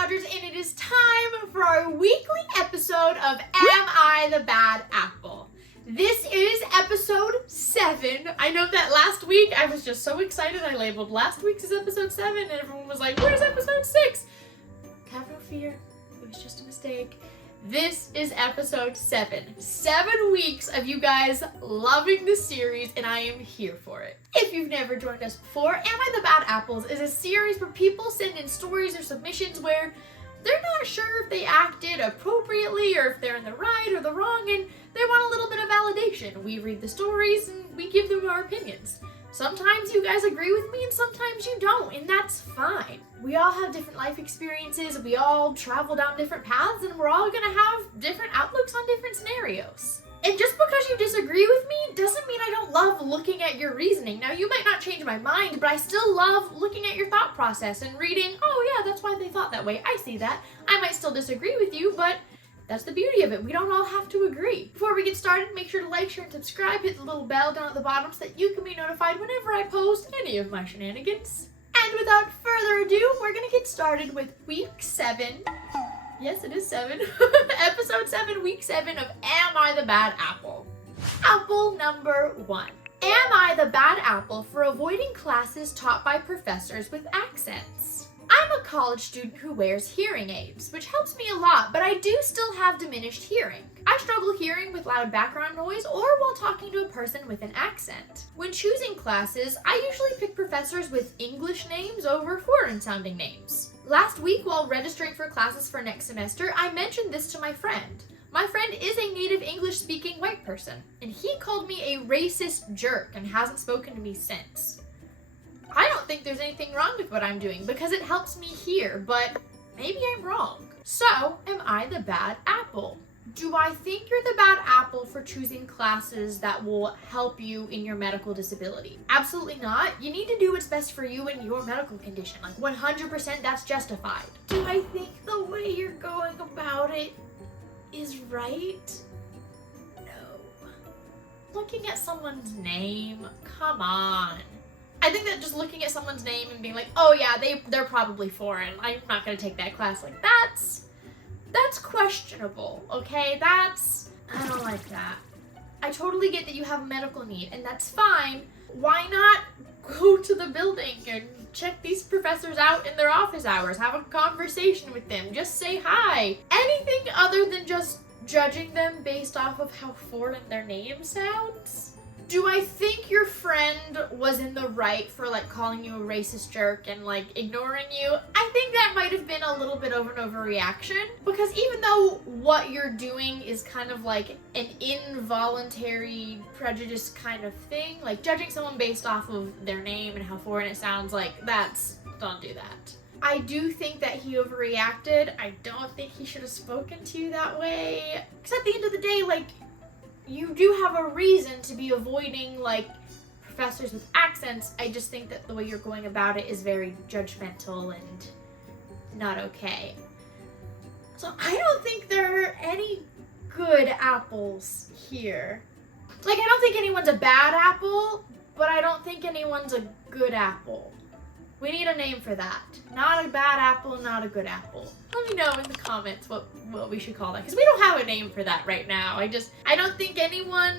Rogers, and it is time for our weekly episode of Am I the Bad Apple? This is episode 7. I know that last week I was just so excited I labeled last week's as episode 7 and everyone was like, where's episode 6? Have no fear, it was just a mistake. This is episode 7. 7 weeks of you guys loving this series, and I am here for it. If you've never joined us before, Am I the Bad Apples is a series where people send in stories or submissions where they're not sure if they acted appropriately or if they're in the right or the wrong, and they want a little bit of validation. We read the stories and we give them our opinions. Sometimes you guys agree with me and sometimes you don't, and that's fine. We all have different life experiences, we all travel down different paths, and we're all gonna have different outlooks on different scenarios. And just because you disagree with me doesn't mean I don't love looking at your reasoning. Now, you might not change my mind, but I still love looking at your thought process and reading, oh yeah, that's why they thought that way. I see that. I might still disagree with you, but that's the beauty of it. We don't all have to agree. Before we get started, make sure to like, share, and subscribe. Hit the little bell down at the bottom so that you can be notified whenever I post any of my shenanigans. And without further ado, we're gonna get started with week 7. Yes, it is 7. Episode 7, week 7 of Am I the Bad Apple? Apple number 1. Am I the bad apple for avoiding classes taught by professors with accents? I'm a college student who wears hearing aids, which helps me a lot, but I do still have diminished hearing. I struggle hearing with loud background noise or while talking to a person with an accent. When choosing classes, I usually pick professors with English names over foreign-sounding names. Last week, while registering for classes for next semester, I mentioned this to my friend. My friend is a native English-speaking white person, and he called me a racist jerk and hasn't spoken to me since. I don't think there's anything wrong with what I'm doing because it helps me hear, but maybe I'm wrong. So, am I the bad apple? Do I think you're the bad apple for choosing classes that will help you in your medical disability? Absolutely not. You need to do what's best for you and your medical condition. Like 100% that's justified. Do I think the way you're going about it is right? No. Looking at someone's name? Come on. I think that just looking at someone's name and being like, oh yeah, they're probably foreign. I'm not gonna take that class. Like, that's questionable, okay? I don't like that. I totally get that you have a medical need, and that's fine. Why not go to the building and check these professors out in their office hours? Have a conversation with them. Just say hi. Anything other than just judging them based off of how foreign their name sounds? Do I think your friend was in the right for calling you a racist jerk and ignoring you? I think that might have been a little bit of an overreaction, because even though what you're doing is kind of like an involuntary prejudice kind of thing, like judging someone based off of their name and how foreign it sounds, don't do that. I do think that he overreacted. I don't think he should have spoken to you that way. Because at the end of the day, you do have a reason to be avoiding professors with accents. I just think that the way you're going about it is very judgmental and not okay. So I don't think there are any good apples here. I don't think anyone's a bad apple, but I don't think anyone's a good apple. We need a name for that. Not a bad apple, not a good apple. Let me know in the comments what we should call that, because we don't have a name for that right now. I don't think anyone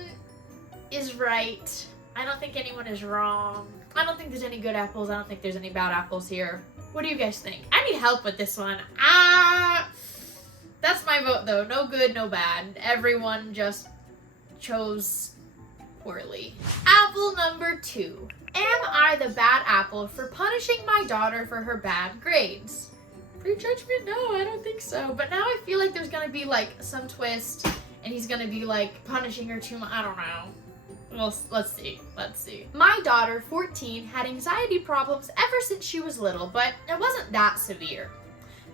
is right. I don't think anyone is wrong. I don't think there's any good apples. I don't think there's any bad apples here. What do you guys think? I need help with this one. That's my vote though. No good, no bad. Everyone just chose poorly. Apple number 2. Am I the bad apple for punishing my daughter for her bad grades? Pre-judgment? No, I don't think so. But now I feel like there's gonna be some twist and he's gonna be punishing her too much. I don't know. Well, let's see. My daughter, 14, had anxiety problems ever since she was little, but it wasn't that severe.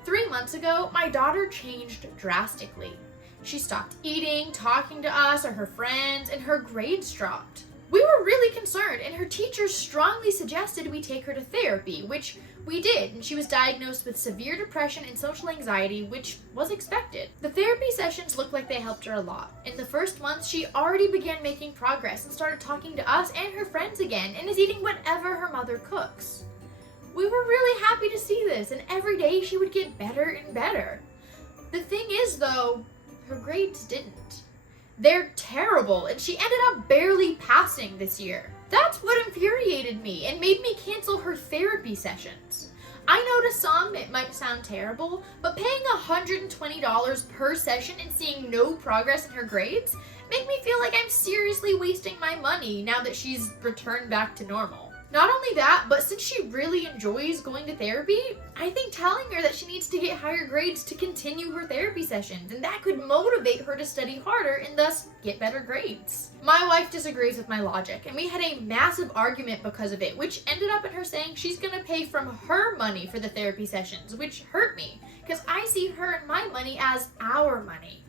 3 months ago, my daughter changed drastically. She stopped eating, talking to us or her friends, and her grades dropped. We were really concerned, and her teachers strongly suggested we take her to therapy, which we did, and she was diagnosed with severe depression and social anxiety, which was expected. The therapy sessions looked like they helped her a lot. In the first month, she already began making progress and started talking to us and her friends again, and is eating whatever her mother cooks. We were really happy to see this, and every day she would get better and better. The thing is, though, her grades didn't. They're terrible, and she ended up barely passing this year. That's what infuriated me and made me cancel her therapy sessions. I know to some it might sound terrible, but paying $120 per session and seeing no progress in her grades make me feel like I'm seriously wasting my money now that she's returned back to normal. Not only that, but since she really enjoys going to therapy, I think telling her that she needs to get higher grades to continue her therapy sessions, and that could motivate her to study harder and thus get better grades. My wife disagrees with my logic, and we had a massive argument because of it, which ended up in her saying she's gonna pay from her money for the therapy sessions, which hurt me, because I see her and my money as our money.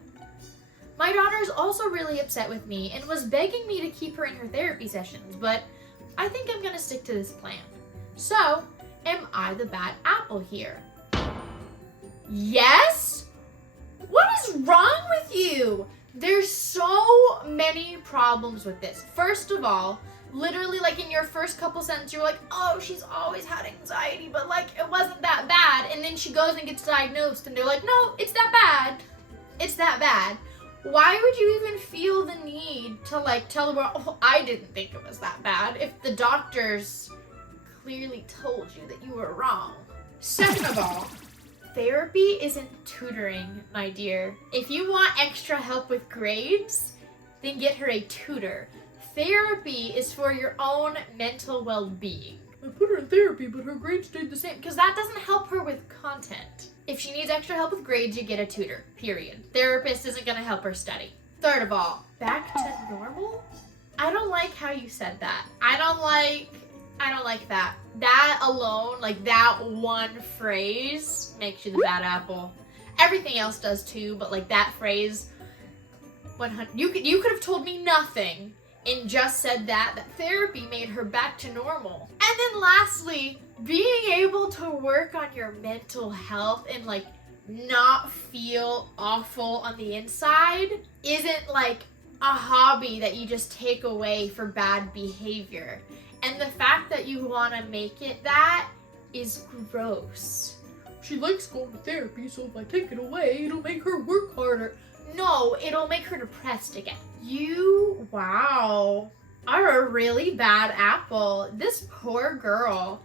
My daughter is also really upset with me and was begging me to keep her in her therapy sessions, but I think I'm gonna stick to this plan. So, am I the bad apple here? Yes? What is wrong with you? There's so many problems with this. First of all, literally like in your first couple sentences, you're like, oh, she's always had anxiety, but like it wasn't that bad. And then she goes and gets diagnosed and they're like, no, it's that bad. It's that bad. Why would you even feel the need to like tell the world, oh, I didn't think it was that bad, if the doctors clearly told you that you were wrong? Second of all, therapy isn't tutoring, my dear. If you want extra help with grades, then get her a tutor. Therapy is for your own mental well-being. I put her in therapy, but her grades stayed the same, because that doesn't help her with content. If she needs extra help with grades, you get a tutor, period. Therapist isn't gonna help her study. Third of all, back to normal? I don't like how you said that. I don't like that. That alone, like that one phrase makes you the bad apple. Everything else does too, but like that phrase, 100, you could have told me nothing and just said that therapy made her back to normal. And then lastly, being able to work on your mental health and like not feel awful on the inside isn't like a hobby that you just take away for bad behavior. And the fact that you want to make it that is gross. She likes going to therapy, so if I take it away, it'll make her work harder. No, it'll make her depressed again. You, wow, are a really bad apple. This poor girl.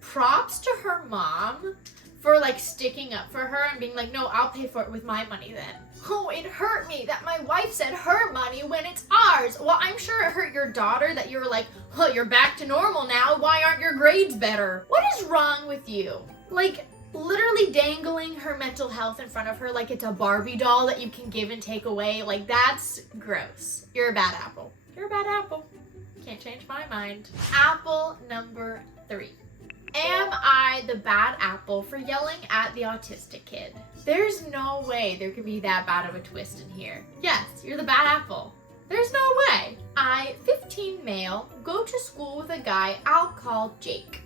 Props to her mom for like sticking up for her and being like, no, I'll pay for it with my money then. Oh, it hurt me that my wife said her money when it's ours. Well, I'm sure it hurt your daughter that you were like, oh, you're back to normal now. Why aren't your grades better? What is wrong with you? Like, literally dangling her mental health in front of her like it's a Barbie doll that you can give and take away. Like, that's gross. You're a bad apple. You're a bad apple. Can't change my mind. Apple number 3. Am I the bad apple for yelling at the autistic kid? There's no way there could be that bad of a twist in here. Yes, you're the bad apple. There's no way. I, 15 male, go to school with a guy I'll call Jake.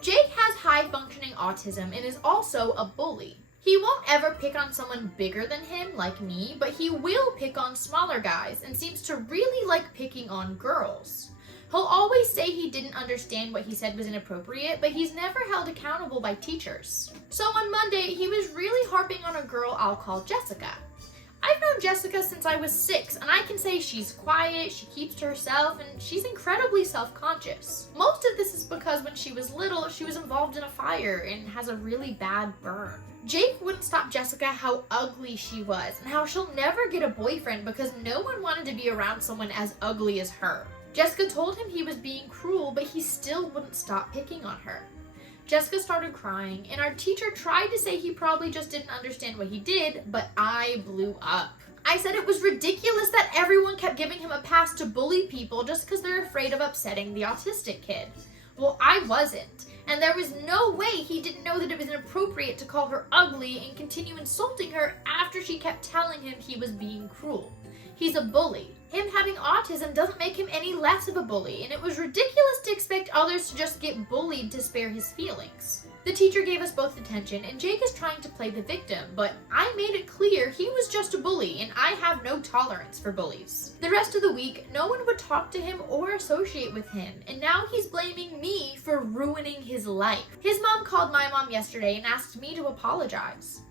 Jake has high-functioning autism and is also a bully. He won't ever pick on someone bigger than him, like me, but he will pick on smaller guys and seems to really like picking on girls. He'll always say he didn't understand what he said was inappropriate, but he's never held accountable by teachers. So on Monday, he was really harping on a girl I'll call Jessica. I've known Jessica since I was 6, and I can say she's quiet, she keeps to herself, and she's incredibly self-conscious. Most of this is because when she was little, she was involved in a fire and has a really bad burn. Jake wouldn't stop Jessica how ugly she was, and how she'll never get a boyfriend because no one wanted to be around someone as ugly as her. Jessica told him he was being cruel, but he still wouldn't stop picking on her. Jessica started crying, and our teacher tried to say he probably just didn't understand what he did, but I blew up. I said it was ridiculous that everyone kept giving him a pass to bully people just because they're afraid of upsetting the autistic kid. Well, I wasn't, and there was no way he didn't know that it was inappropriate to call her ugly and continue insulting her after she kept telling him he was being cruel. He's a bully. Him having autism doesn't make him any less of a bully, and it was ridiculous to expect others to just get bullied to spare his feelings. The teacher gave us both attention, and Jake is trying to play the victim, but I made it clear he was just a bully, and I have no tolerance for bullies. The rest of the week, no one would talk to him or associate with him, and now he's blaming me for ruining his life. His mom called my mom yesterday and asked me to apologize.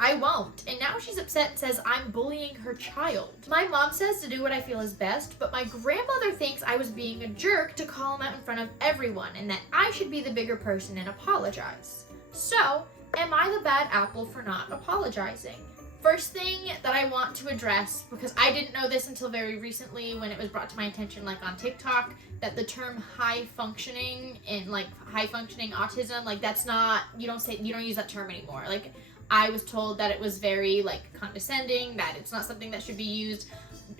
I won't, and now she's upset and says I'm bullying her child. My mom says to do what I feel is best, but my grandmother thinks I was being a jerk to call him out in front of everyone and that I should be the bigger person and apologize. So, am I the bad apple for not apologizing? First thing that I want to address, because I didn't know this until very recently when it was brought to my attention like on TikTok, that the term high functioning and like high functioning autism, like that's not, you don't use that term anymore. Like, I was told that it was very like condescending, that it's not something that should be used.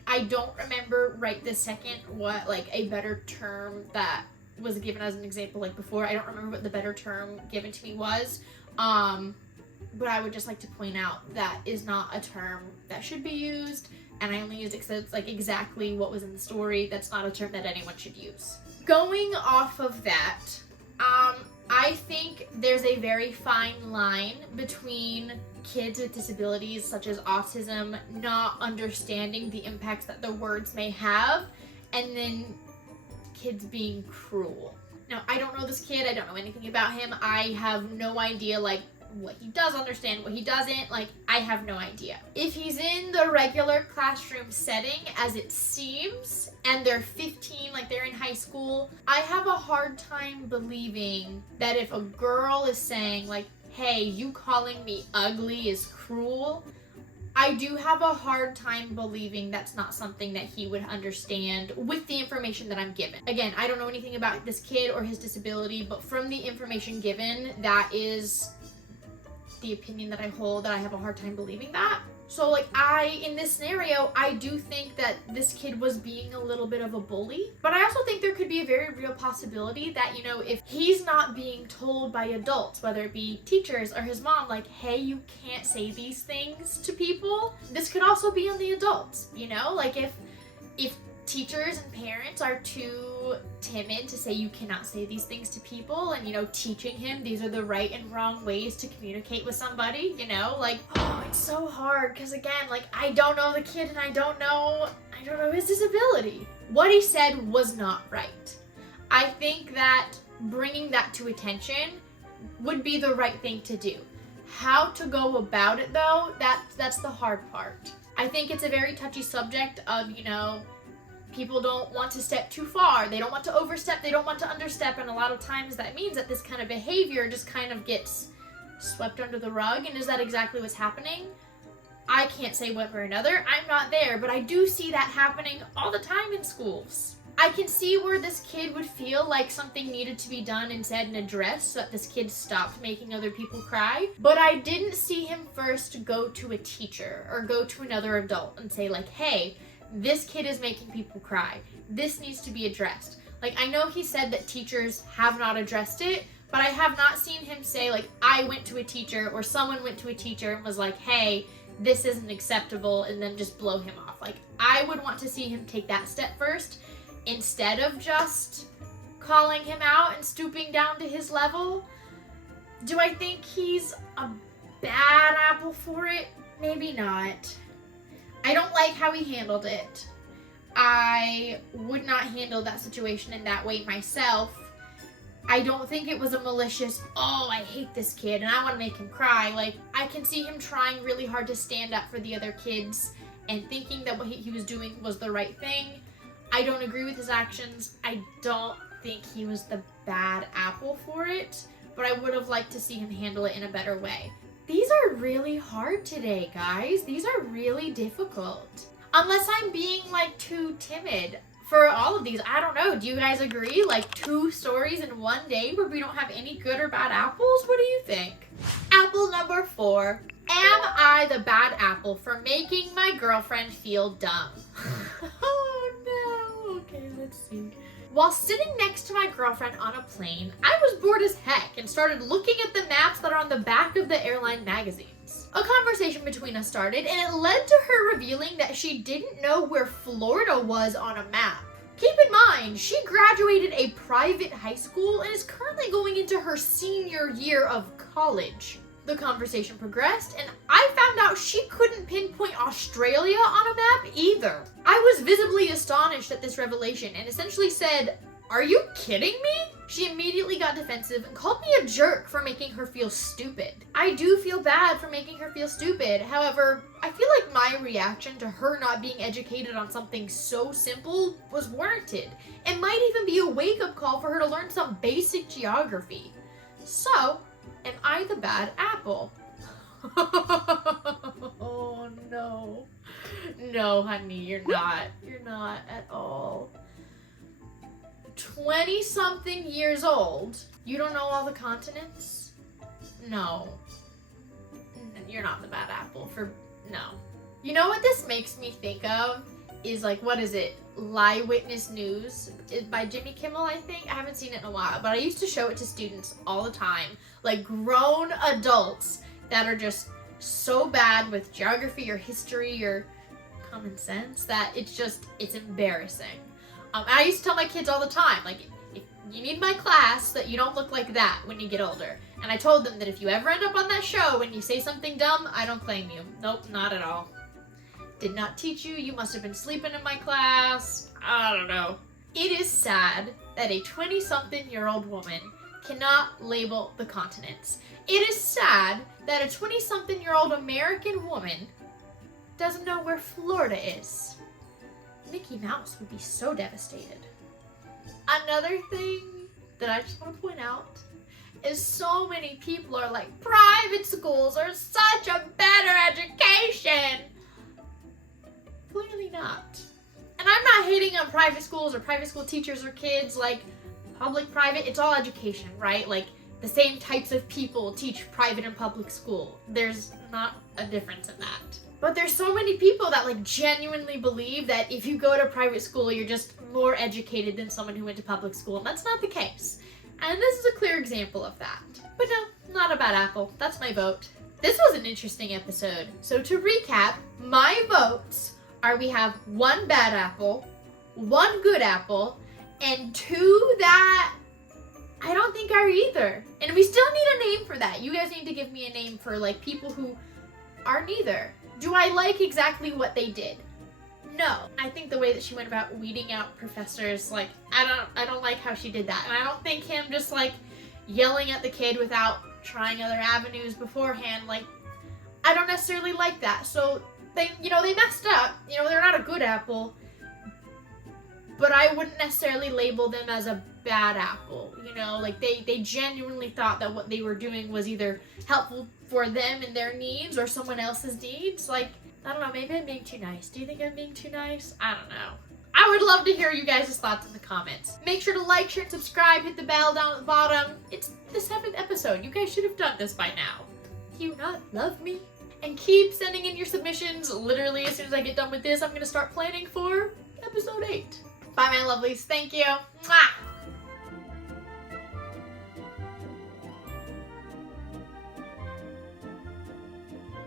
I don't remember right this second what like a better term that was given as an example like before. I don't remember what the better term given to me was. But I would just like to point out that is not a term that should be used, and I only used it because it's like exactly what was in the story. That's not a term that anyone should use. Going off of that, I think there's a very fine line between kids with disabilities such as autism not understanding the impacts that their words may have, and then kids being cruel. Now, I don't know this kid. I don't know anything about him. I have no idea, like, what he does understand, what he doesn't. Like, I have no idea. If he's in the regular classroom setting, as it seems, and they're 15, like they're in high school, I have a hard time believing that if a girl is saying, like, hey, you calling me ugly is cruel, I do have a hard time believing that's not something that he would understand with the information that I'm given. Again, I don't know anything about this kid or his disability, but from the information given, that is the opinion that I hold, that I have a hard time believing that. So like in this scenario, I do think that this kid was being a little bit of a bully, but I also think there could be a very real possibility that, you know, if he's not being told by adults, whether it be teachers or his mom, like, hey, you can't say these things to people, this could also be on the adults, you know? Like if teachers and parents are too timid to say you cannot say these things to people, and, you know, teaching him these are the right and wrong ways to communicate with somebody, you know, like, oh, it's so hard because, again, like, I don't know the kid and I don't know his disability. What he said was not right. I think that bringing that to attention would be the right thing to do. How to go about it, though, that's the hard part. I think it's a very touchy subject of, you know, people don't want to step too far. They don't want to overstep. They don't want to understep. And a lot of times that means that this kind of behavior just kind of gets swept under the rug. And is that exactly what's happening? I can't say one way or another. I'm not there. But I do see that happening all the time in schools. I can see where this kid would feel like something needed to be done and said and addressed so that this kid stopped making other people cry. But I didn't see him first go to a teacher or go to another adult and say, like, hey, this kid is making people cry. This needs to be addressed. Like, I know he said that teachers have not addressed it, but I have not seen him say, like, I went to a teacher or someone went to a teacher and was like, hey, this isn't acceptable, and then just blow him off. Like, I would want to see him take that step first instead of just calling him out and stooping down to his level. Do I think he's a bad apple for it? Maybe not. I don't like how he handled it. I would not handle that situation in that way myself. I don't think it was a malicious, oh, I hate this kid and I want to make him cry. Like, I can see him trying really hard to stand up for the other kids and thinking that what he was doing was the right thing. I don't agree with his actions. I don't think he was the bad apple for it, but I would have liked to see him handle it in a better way. These are really hard today, guys. These are really difficult. Unless I'm being, like, too timid for all of these. I don't know. Do you guys agree? Like, 2 stories in one day where we don't have any good or bad apples? What do you think? Apple number 4. Am I the bad apple for making my girlfriend feel dumb? Oh, no. Okay, let's see. While sitting next to my girlfriend on a plane, I was bored as heck and started looking at the maps that are on the back of the airline magazine. friends. A conversation between us started, and it led to her revealing that she didn't know where Florida was on a map. Keep in mind, she graduated a private high school and is currently going into her senior year of college. The conversation progressed, and I found out she couldn't pinpoint Australia on a map either. I was visibly astonished at this revelation and essentially said, "Are you kidding me?" She immediately got defensive and called me a jerk for making her feel stupid. I do feel bad for making her feel stupid. However, I feel like my reaction to her not being educated on something so simple was warranted. It might even be a wake-up call for her to learn some basic geography. So, am I the bad apple? Oh no. No, honey, you're not. You're not at all. 20-something years old. You don't know all the continents? No. You're not the bad apple no. You know what this makes me think of? Is like, what is it? Lie Witness News by Jimmy Kimmel, I think. I haven't seen it in a while, but I used to show it to students all the time. Like grown adults that are just so bad with geography or history or common sense that it's embarrassing. I used to tell my kids all the time, like, if you need my class so that you don't look like that when you get older. And I told them that if you ever end up on that show and you say something dumb, I don't claim you. Nope, not at all. Did not teach you. You must have been sleeping in my class. I don't know. It is sad that a 20-something-year-old woman cannot label the continents. It is sad that a 20-something-year-old American woman doesn't know where Florida is. Mickey Mouse would be so devastated. Another thing that I just want to point out is so many people are like, private schools are such a better education. Clearly not. And I'm not hating on private schools or private school teachers or kids. Like, public, private, it's all education, right? Like, the same types of people teach private and public school. There's not a difference in that. But there's so many people that like genuinely believe that if you go to private school, you're just more educated than someone who went to public school. And that's not the case. And this is a clear example of that. But no, not a bad apple. That's my vote. This was an interesting episode. So to recap, my votes are we have 1 bad apple, 1 good apple, and 2 that I don't think are either. And we still need a name for that. You guys need to give me a name for like people who are neither. Do I like exactly what they did? No. I think the way that she went about weeding out professors, like, I don't like how she did that. And I don't think him just like yelling at the kid without trying other avenues beforehand, like, I don't necessarily like that. So they messed up. They're not a good apple, but I wouldn't necessarily label them as a bad apple. Like they genuinely thought that what they were doing was either helpful for them and their needs or someone else's needs. Like, I don't know, maybe I'm being too nice. Do you think I'm being too nice? I don't know. I would love to hear you guys' thoughts in the comments. Make sure to like, share, and subscribe. Hit the bell down at the bottom. It's the 7th episode. You guys should have done this by now. Do you not love me? And keep sending in your submissions. Literally, as soon as I get done with this, I'm going to start planning for episode 8. Bye, my lovelies. Thank you. Mwah!